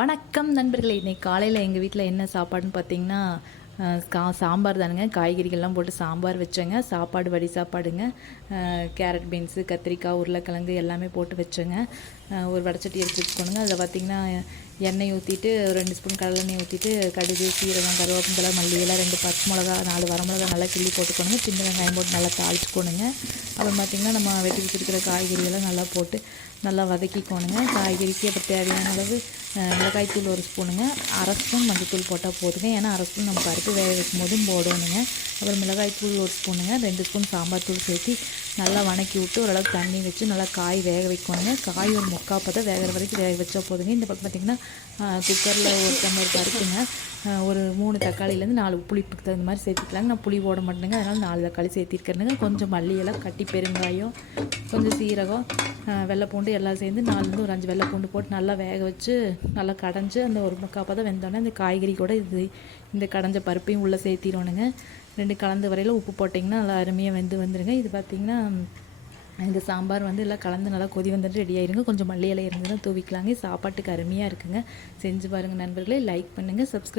வணக்கம் நண்பர்களே. இன்னைக்கு காலையில் எங்கள் வீட்டில் என்ன சாப்பாடுன்னு பார்த்தீங்கன்னா சாம்பார் தானுங்க. காய்கறிகள்லாம் போட்டு சாம்பார் வச்சேங்க. சாப்பாடு வடி சாப்பாடுங்க. கேரட் பீன்ஸு கத்திரிக்காய் உருளைக்கிழங்கு எல்லாமே போட்டு வச்சேங்க. ஒரு வடைச்சட்டி எடுத்து வச்சுக்கணுங்க. அதில் பார்த்திங்கன்னா எண்ணெய் ஊற்றிட்டு 2 ஸ்பூன் கடலெண்ணெய் ஊற்றிட்டு கடுகு சீரகம் கருவேப்பிலை மல்லி எல்லாம் 2 பச்சை மிளகா 4 வரமிளகா நல்லா கிள்ளி போட்டுக்கணுங்க. சின்ன வெங்காயம் போட்டு நல்லா தாளிச்சுக்கணுங்க. அப்புறம் பார்த்திங்கன்னா நம்ம வெட்டி வச்சுருக்கிற காய்கறியெல்லாம் நல்லா போட்டு நல்லா வதக்கிக்கணுங்க. காய்கறிக்கு அப்புறம் தேவையான அளவு மிளகாய்த்தூள் 1 ஸ்பூனுங்க. 1/2 ஸ்பூன் மஞ்சத்தூள் போட்டால் போதுங்க. ஏன்னா 1/2 ஸ்பூன் நம்ம பருப்பு வேக வைக்கும் போதும் போடணுங்க. அப்புறம் மிளகாய்த்தூள் 1 ஸ்பூனுங்க. 2 ஸ்பூன் சாம்பார் தூள் சேர்த்து நல்லா வணக்கி விட்டு ஓரளவுக்கு தண்ணி வச்சு நல்லா காய் வேக வைக்கணுங்க. காய் ஒரு 3/4 பதம் வேகிற வரைக்கும் வேக வச்சா போதுங்க. இந்த பக்கம் பார்த்திங்கன்னா குக்கரில் ஒரு டம்ளர் பருப்புங்க. ஒரு 3 தக்காளிலேருந்து 4 புளிப்புக்கு தகுந்த மாதிரி சேர்த்துக்கலாங்க. நான் புளி போட மாட்டேங்க, அதனால் 4 தக்காளி சேர்த்திருக்கிறேனுங்க. கொஞ்சம் மல்லியெல்லாம் கட்டி பெருங்காயம் கொஞ்சம் சீரகம் வெள்ளைப்பூண்டு எல்லாம் சேர்ந்து 4லேருந்து ஒரு 5 வெள்ளைப்பூண்டு போட்டு நல்லா வேக வச்சு நல்லா கடைஞ்சி அந்த ஒரு 3/4 பதம் வெந்தோடனே இந்த காய்கறி கூட இந்த கடைஞ்ச பருப்பையும் உள்ளே சேர்த்திடணுங்க. 2 கலந்து வரையில் உப்பு போட்டிங்கன்னா நல்லா அருமையாக வந்துருங்க. இது பார்த்திங்கன்னா இந்த சாம்பார் எல்லாம் கலந்து நல்லா கொதி வந்துட்டு ரெடி ஆயிருங்க. கொஞ்சம் மல்லி இலை இருந்ததுன்னா தூவிக்கலாங்க. சாப்பாட்டுக்கு அருமையாக இருக்குங்க. செஞ்சு பாருங்கள் நண்பர்களே. லைக் பண்ணுங்கள், சப்ஸ்கிரைப்